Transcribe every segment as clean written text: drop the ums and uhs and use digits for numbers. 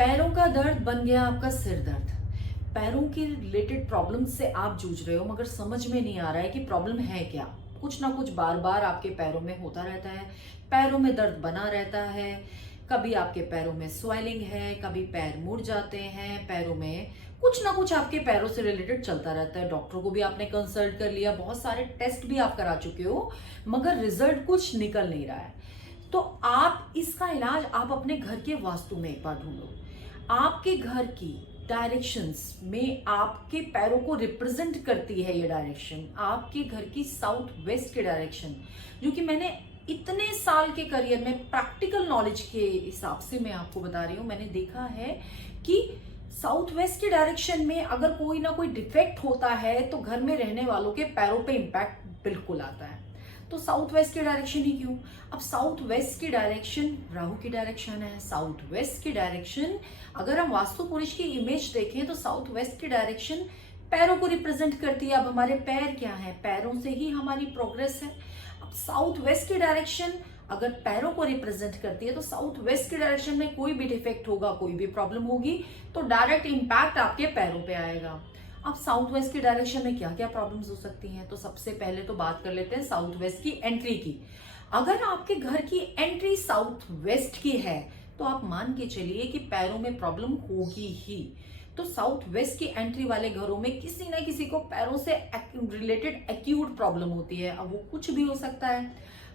पैरों का दर्द बन गया आपका सिर दर्द। पैरों के रिलेटेड प्रॉब्लम से आप जूझ रहे हो मगर समझ में नहीं आ रहा है कि प्रॉब्लम है क्या। कुछ ना कुछ बार बार आपके पैरों में होता रहता है, पैरों में दर्द बना रहता है। कभी आपके पैरों में स्वेलिंग है, कभी पैर मुड़ जाते हैं, पैरों में कुछ ना कुछ आपके पैरों से रिलेटेड चलता रहता है। डॉक्टर को भी आपने कंसल्ट कर लिया, बहुत सारे टेस्ट भी आप करा चुके हो मगर रिजल्ट कुछ निकल नहीं रहा है। तो आप इसका इलाज आप अपने घर के वास्तु में एक बार ढूंढो। आपके घर की डायरेक्शंस में आपके पैरों को रिप्रेजेंट करती है ये डायरेक्शन, आपके घर की साउथ वेस्ट की डायरेक्शन, जो कि मैंने इतने साल के करियर में प्रैक्टिकल नॉलेज के हिसाब से मैं आपको बता रही हूँ। मैंने देखा है कि साउथ वेस्ट की डायरेक्शन में अगर कोई ना कोई डिफेक्ट होता है तो घर में रहने वालों के पैरों पे इम्पैक्ट बिल्कुल आता है। तो साउथ वेस्ट की डायरेक्शन ही क्यों? अब साउथ वेस्ट की डायरेक्शन राहु की डायरेक्शन है। साउथ वेस्ट की डायरेक्शन अगर हम वास्तु पुरुष की इमेज देखें तो साउथ वेस्ट की डायरेक्शन पैरों को रिप्रेजेंट करती है। अब हमारे पैर क्या है? पैरों से ही हमारी प्रोग्रेस है। अब साउथ वेस्ट की डायरेक्शन अगर पैरों को रिप्रेजेंट करती है तो साउथ वेस्ट की डायरेक्शन में कोई भी डिफेक्ट होगा, कोई भी प्रॉब्लम होगी तो डायरेक्ट इंपैक्ट आपके पैरों पे आएगा। अब साउथ वेस्ट की डायरेक्शन में क्या क्या प्रॉब्लम्स हो सकती हैं? तो सबसे पहले तो बात कर लेते हैं साउथ वेस्ट की एंट्री की। अगर आपके घर की एंट्री साउथ वेस्ट की है तो आप मान के चलिए कि पैरों में प्रॉब्लम होगी ही। तो साउथ वेस्ट की एंट्री वाले घरों में किसी ना किसी को पैरों से रिलेटेड एक्यूट प्रॉब्लम होती है। अब वो कुछ भी हो सकता है,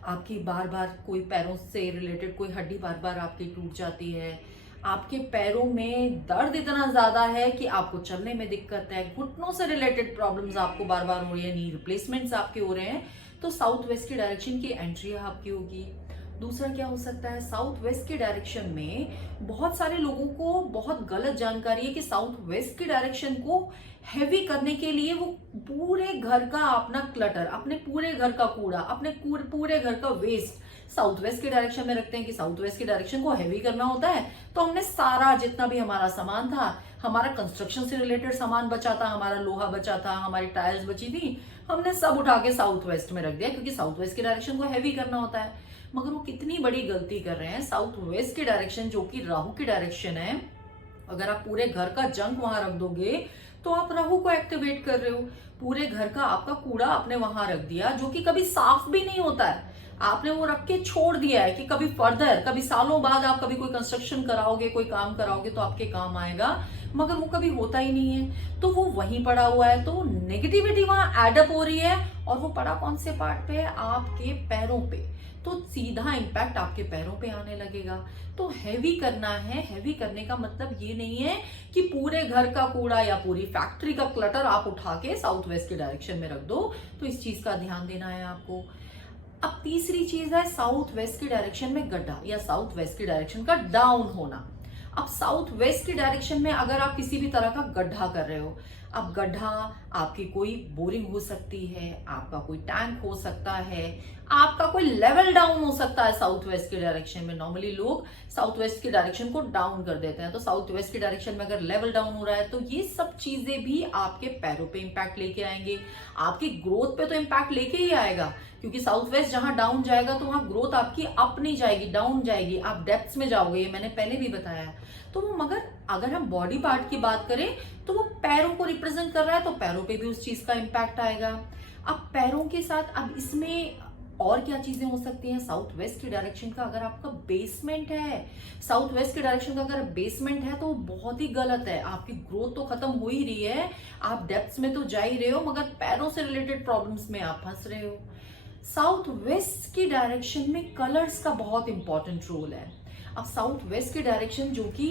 आपकी बार बार कोई पैरों से रिलेटेड कोई हड्डी बार बार आपकी टूट जाती है, आपके पैरों में दर्द इतना ज्यादा है कि आपको चलने में दिक्कत है, घुटनों से रिलेटेड प्रॉब्लम्स आपको बार बार हो रही है, नी रिप्लेसमेंट्स आपके हो रहे हैं, तो साउथ वेस्ट की डायरेक्शन की एंट्री आपकी होगी। दूसरा क्या हो सकता है? साउथ वेस्ट की डायरेक्शन में बहुत सारे लोगों को बहुत गलत जानकारी है कि साउथ वेस्ट की डायरेक्शन को हैवी करने के लिए वो पूरे घर का अपना क्लटर, अपने पूरे घर का कूड़ा, अपने पूरे घर का वेस्ट साउथ वेस्ट की डायरेक्शन में रखते हैं कि साउथ वेस्ट की डायरेक्शन को हैवी करना होता है। तो हमने सारा जितना भी हमारा सामान था, हमारा कंस्ट्रक्शन से रिलेटेड सामान बचा था, हमारा लोहा बचा था, हमारी टाइल्स बची थी, हमने सब उठा के साउथ वेस्ट में रख दिया क्योंकि साउथ वेस्ट की डायरेक्शन को हैवी करना होता है। मगर वो कितनी बड़ी गलती कर रहे हैं। साउथ वेस्ट की डायरेक्शन जो कि राहु की डायरेक्शन है, अगर आप पूरे घर का जंक वहां रख दोगे तो आप राहु को एक्टिवेट कर रहे हो। पूरे घर का आपका कूड़ा आपने वहां रख दिया जो कि कभी साफ भी नहीं होता है, आपने वो रख के छोड़ दिया है कि कभी फर्दर, कभी सालों बाद आप कभी कोई कंस्ट्रक्शन कराओगे, कोई काम कराओगे तो आपके काम आएगा, मगर वो कभी होता ही नहीं है। तो वो वहीं पड़ा हुआ है, तो नेगेटिविटी वहां एडअप हो रही है और वो पड़ा कौन से पार्ट पे? आपके पैरों पे। तो सीधा इंपैक्ट आपके पैरों पे आने लगेगा। तो हैवी करना है। हैवी करने का मतलब ये नहीं है कि पूरे घर का कूड़ा या पूरी फैक्ट्री का क्लटर आप उठा के साउथ वेस्ट की डायरेक्शन में रख दो। तो इस चीज का ध्यान देना है आपको। अब तीसरी चीज है साउथ वेस्ट की डायरेक्शन में गड्ढा या साउथ वेस्ट की डायरेक्शन का डाउन होना। अब साउथ वेस्ट की डायरेक्शन में अगर आप किसी भी तरह का गड्ढा कर रहे हो, अब गड्ढा आपकी कोई बोरिंग हो सकती है, आपका कोई टैंक हो सकता है, आपका कोई लेवल डाउन हो सकता है। साउथ वेस्ट की डायरेक्शन में नॉर्मली लोग साउथ वेस्ट की डायरेक्शन को डाउन कर देते हैं, तो साउथ वेस्ट की डायरेक्शन में अगर लेवल डाउन हो रहा है तो ये सब चीजें भी आपके पैरों पे इंपैक्ट लेके आएंगे। आपकी ग्रोथ पे तो इंपैक्ट लेके ही आएगा क्योंकि साउथ वेस्ट जहां डाउन जाएगा तो वहां ग्रोथ आपकी अप नहीं जाएगी, डाउन जाएगी, आप डेप्थ्स में जाओगे, ये मैंने पहले भी बताया। तो वो मगर अगर हम बॉडी पार्ट की बात करें तो वो पैरों को रिप्रेजेंट कर रहा है तो पैरों पे भी उस चीज का इंपैक्ट आएगा। अब पैरों के साथ अब इसमें और क्या चीजें हो सकती हैं? साउथ वेस्ट की डायरेक्शन का अगर आपका बेसमेंट है, साउथ वेस्ट की डायरेक्शन का अगर बेसमेंट है तो बहुत ही गलत है। आपकी ग्रोथ तो खत्म हो ही रही है, आप डेप्थ्स में तो जा ही रहे हो मगर पैरों से रिलेटेड प्रॉब्लम्स में आप फंस रहे हो। साउथ वेस्ट की डायरेक्शन में कलर्स का बहुत इंपॉर्टेंट रोल है। अब साउथ वेस्ट की डायरेक्शन जो कि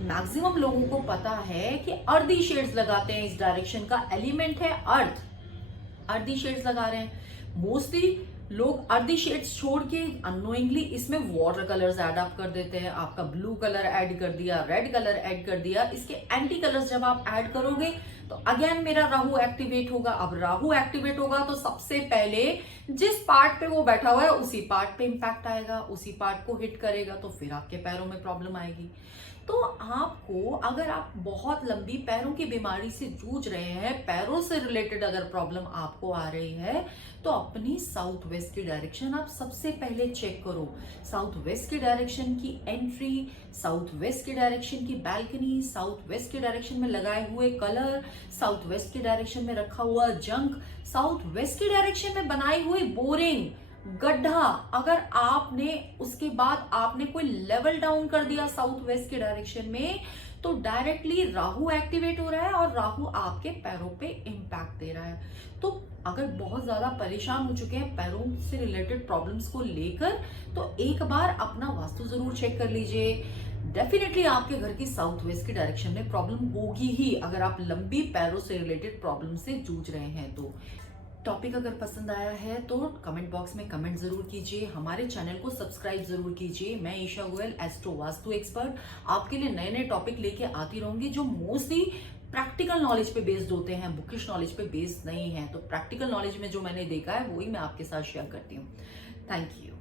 मैक्सिमम लोगों को पता है कि अर्दी शेड्स लगाते हैं, इस डायरेक्शन का एलिमेंट है अर्थ, अर्दी शेड्स लगा रहे हैं। मोस्टली लोग अर्दी शेड्स छोड़ के अननोइंगली इसमें वाटर कलर्स ऐड अप कर देते हैं। आपका ब्लू कलर ऐड कर दिया, रेड कलर ऐड कर दिया, इसके एंटी कलर्स जब आप ऐड करोगे तो अगेन मेरा राहु एक्टिवेट होगा। अब राहु एक्टिवेट होगा तो सबसे पहले जिस पार्ट पे वो बैठा हुआ है उसी पार्ट पे इंपैक्ट आएगा, उसी पार्ट को हिट करेगा, तो फिर आपके पैरों में प्रॉब्लम आएगी। तो आपको, अगर आप बहुत लंबी पैरों की बीमारी से जूझ रहे हैं, पैरों से रिलेटेड अगर प्रॉब्लम आपको आ रही है, तो अपनी साउथ वेस्ट की डायरेक्शन आप सबसे पहले चेक करो। साउथ वेस्ट की डायरेक्शन की एंट्री, साउथ वेस्ट की डायरेक्शन की बालकनी, साउथ वेस्ट की डायरेक्शन में लगाए हुए कलर, साउथ वेस्ट की डायरेक्शन में रखा हुआ जंक, साउथ वेस्ट की डायरेक्शन में बनाई हुई बोरिंग, गड्ढा, अगर आपने उसके बाद आपने कोई लेवल डाउन कर दिया साउथ वेस्ट के डायरेक्शन में, तो डायरेक्टली राहु एक्टिवेट हो रहा है और राहु आपके पैरों पे इंपैक्ट दे रहा है। तो अगर बहुत ज्यादा परेशान हो चुके हैं पैरों से रिलेटेड प्रॉब्लम्स को लेकर, तो एक बार अपना वास्तु जरूर चेक कर लीजिए। डेफिनेटली आपके घर की साउथ वेस्ट की डायरेक्शन में प्रॉब्लम होगी ही, अगर आप लंबी पैरों से रिलेटेड प्रॉब्लम से जूझ रहे हैं तो। टॉपिक अगर पसंद आया है तो कमेंट बॉक्स में कमेंट जरूर कीजिए, हमारे चैनल को सब्सक्राइब जरूर कीजिए। मैं ईशा गोयल, एस्ट्रो वास्तु एक्सपर्ट, आपके लिए नए नए टॉपिक लेके आती रहूंगी जो मोस्टली प्रैक्टिकल नॉलेज पे बेस्ड होते हैं, बुकिश नॉलेज पे बेस्ड नहीं है। तो प्रैक्टिकल नॉलेज में जो मैंने देखा है वही मैं आपके साथ शेयर करती हूँ। Thank you.